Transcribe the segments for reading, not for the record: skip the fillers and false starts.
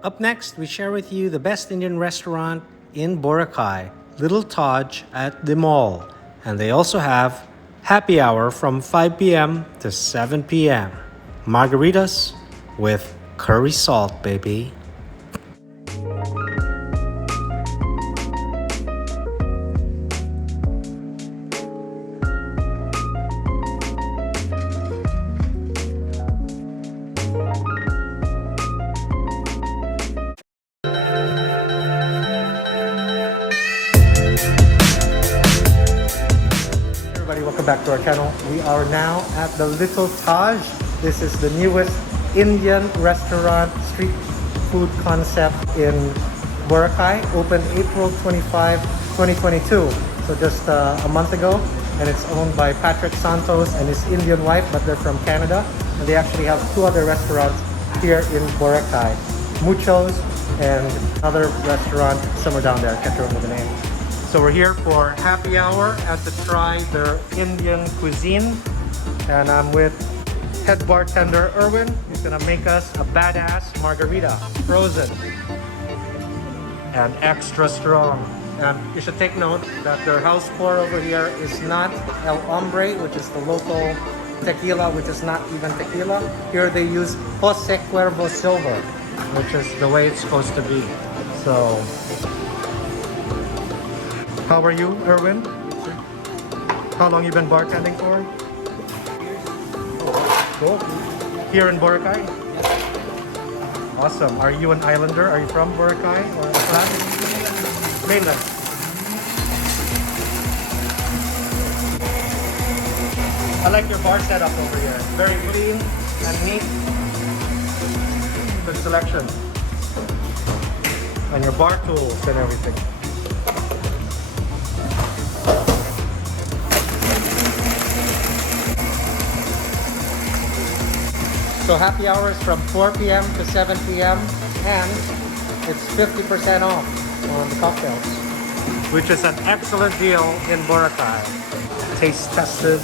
Up next, we share with you the best Indian restaurant in Boracay, Little Taj at the mall. And they also have happy hour from 5 p.m. to 7 p.m. Margaritas with curry salt, baby. Everybody, welcome back to our channel. We are now at the Little Taj. This is the newest Indian restaurant street food concept in Boracay. Opened April 25, 2022. So just a month ago. And it's owned by Patrick Santos and his Indian wife, but they're from Canada. And they actually have two other restaurants here in Boracay. Muchos and another restaurant somewhere down there. I can't remember the name. So we're here for happy hour and to try their Indian cuisine. And I'm with head bartender Erwin. He's gonna make us a badass margarita, frozen and extra strong. And you should take note that their house pour over here is not El Hombre, which is the local tequila, which is not even tequila. Here they use Jose Cuervo Silver, which is the way it's supposed to be. So, how are you, Erwin? How long you been bartending for? Cool. Here in Boracay? Awesome. Are you an islander? Are you from Boracay or Aklan? Mainland. I like your bar setup over here. Very clean and neat. Good selection. And your bar tools and everything. So happy hours from 4 p.m. to 7 p.m. and it's 50% off on the cocktails, which is an excellent deal in Boracay. Taste tested.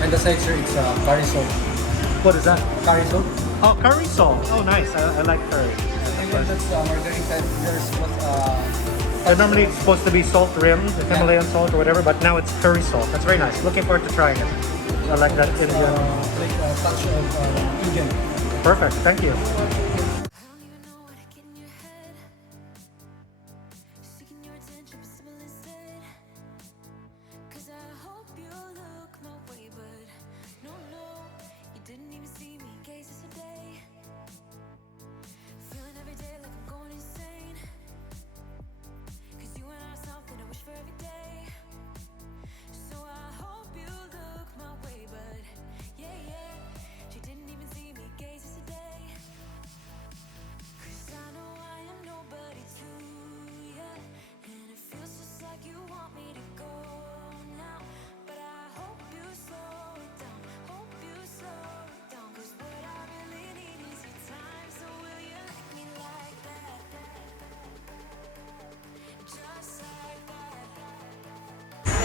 And the sides here, it's curry salt. What is that? Curry salt. Oh, curry salt. Oh, nice. I like curry. And then that's margarita. There's what Normally it's supposed to be salt rimmed, Himalayan salt or whatever, but now it's curry salt. That's very nice. Looking forward to trying it. I like that Indian. like a touch of Indian. Perfect. Thank you.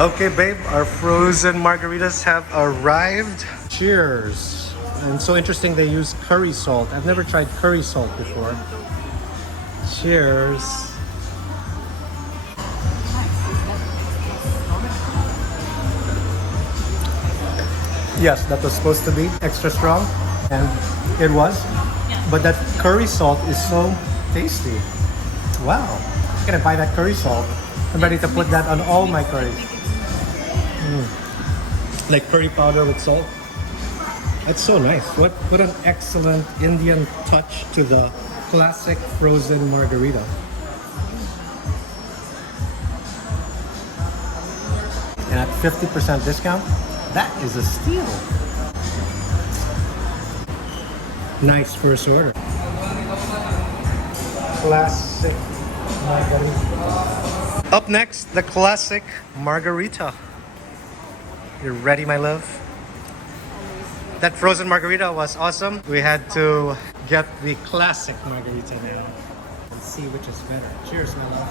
Okay, babe, our frozen margaritas have arrived. Cheers. And so interesting they use curry salt. I've never tried curry salt before. Cheers. Yes, that was supposed to be extra strong, and it was. But that curry salt is so tasty. Wow. I'm gonna buy that curry salt. I'm ready to put that on all my curries. Like curry powder with salt. That's so nice. What an excellent Indian touch to the classic frozen margarita. And at 50% discount, that is a steal. Nice first order. Classic margarita. Up next, the classic margarita. You ready, my love? That frozen margarita was awesome. We had to get the classic margarita now and see which is better. Cheers, my love.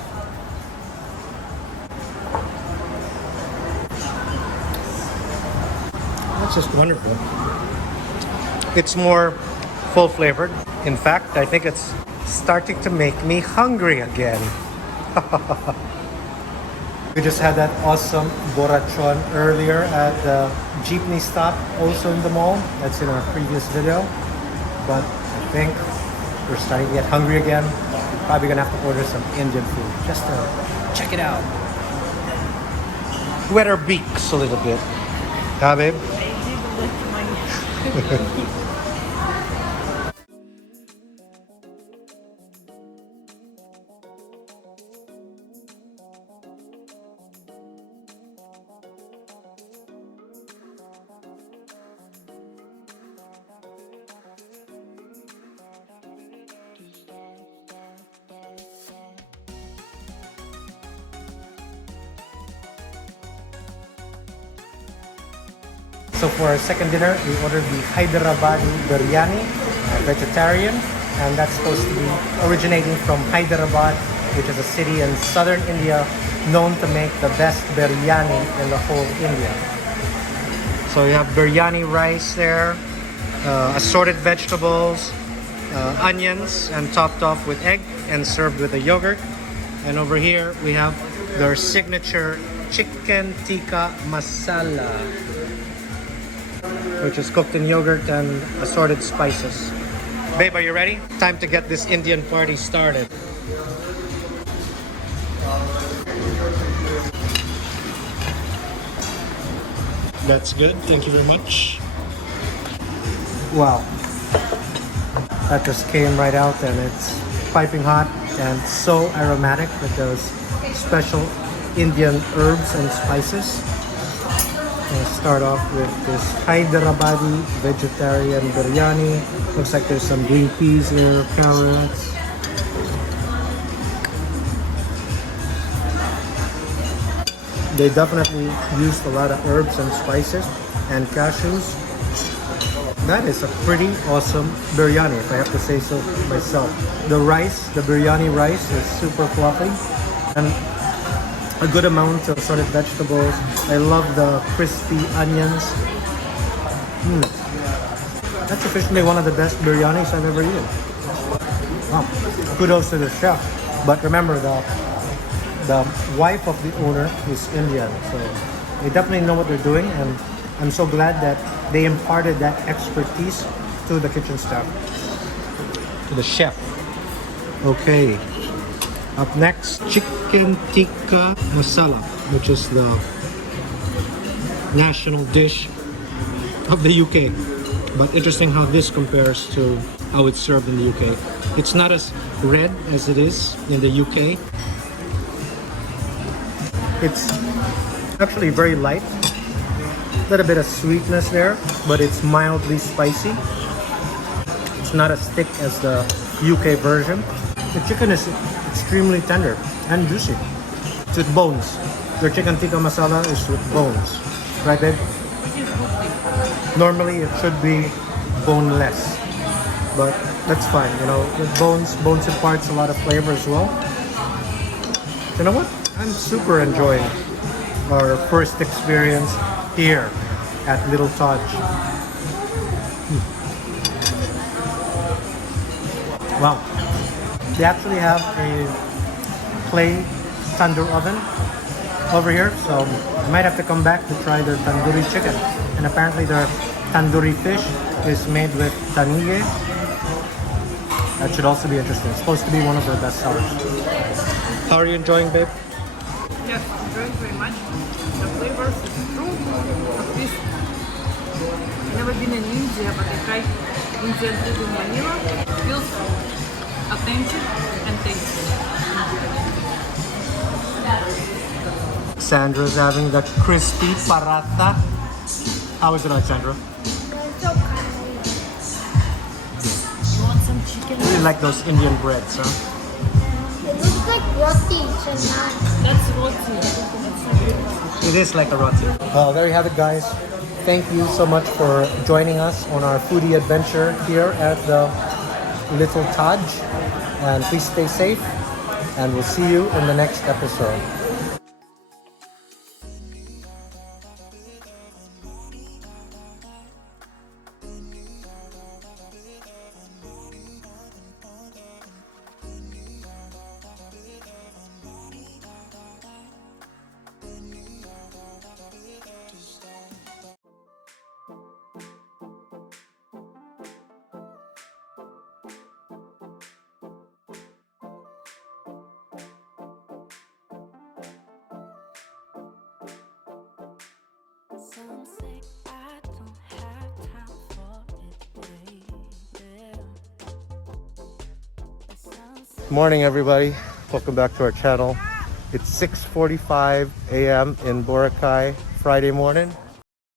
It's just wonderful. It's more full flavored. In fact, I think it's starting to make me hungry again. We just had that awesome borachon earlier at the jeepney stop, also in the mall. That's in our previous video. But I think we're starting to get hungry again. We're probably gonna have to order some Indian food just to check it out. Wet our beaks a little bit. Huh, babe? So for our second dinner, we ordered the Hyderabadi Biryani, vegetarian, and that's supposed to be originating from Hyderabad, which is a city in southern India known to make the best biryani in the whole India. So you have biryani rice there, assorted vegetables, onions, and topped off with egg and served with a yogurt. And over here we have their signature chicken tikka masala, which is cooked in yogurt and assorted spices. Babe, are you ready? Time to get this Indian party started. That's good. Thank you very much. Wow. That just came right out and it's piping hot and so aromatic with those special Indian herbs and spices. I'll start off with this Hyderabadi vegetarian biryani. Looks like there's some green peas here, carrots. They definitely used a lot of herbs and spices and cashews. That is a pretty awesome biryani, if I have to say so myself. The rice, the biryani rice, is super fluffy and a good amount of assorted vegetables. I love the crispy onions. That's officially one of the best biryanis I've ever eaten. Wow. Kudos to the chef. But remember, the wife of the owner is Indian, so they definitely know what they're doing, and I'm so glad that they imparted that expertise to the kitchen staff, to the chef. Okay. Up next, chicken tikka masala, which is the national dish of the UK. But interesting how this compares to how it's served in the UK. It's not as red as it is in the UK. It's actually very light. A little bit of sweetness there, but it's mildly spicy. It's not as thick as the UK version. The chicken is extremely tender and juicy. It's with bones. Their chicken tikka masala is with bones. Right, babe? Normally it should be boneless, but that's fine. You know, with bones imparts a lot of flavor as well. You know what? I'm super enjoying our first experience here at Little Taj. Wow. They actually have a clay tandoor oven over here, so I might have to come back to try their tandoori chicken. And apparently their tandoori fish is made with tanige. That should also be interesting. It's supposed to be one of their best sellers. How are you enjoying, babe? Yes, enjoying very much. The flavors is true. At least I've never been in India, but I tried Indian food in Manila. Feels authentic and tasty. Sandra's having the crispy paratha. How is it, Alexandra? You want some chicken? I really like those Indian breads, huh? It looks like roti, so not. That's roti. It is like a roti. Well, there you have it, guys. Thank you so much for joining us on our foodie adventure here at the Little Taj. And please stay safe, and we'll see you in the next episode. Morning, everybody. Welcome back to our channel. It's 6:45 a.m. in Boracay, Friday morning.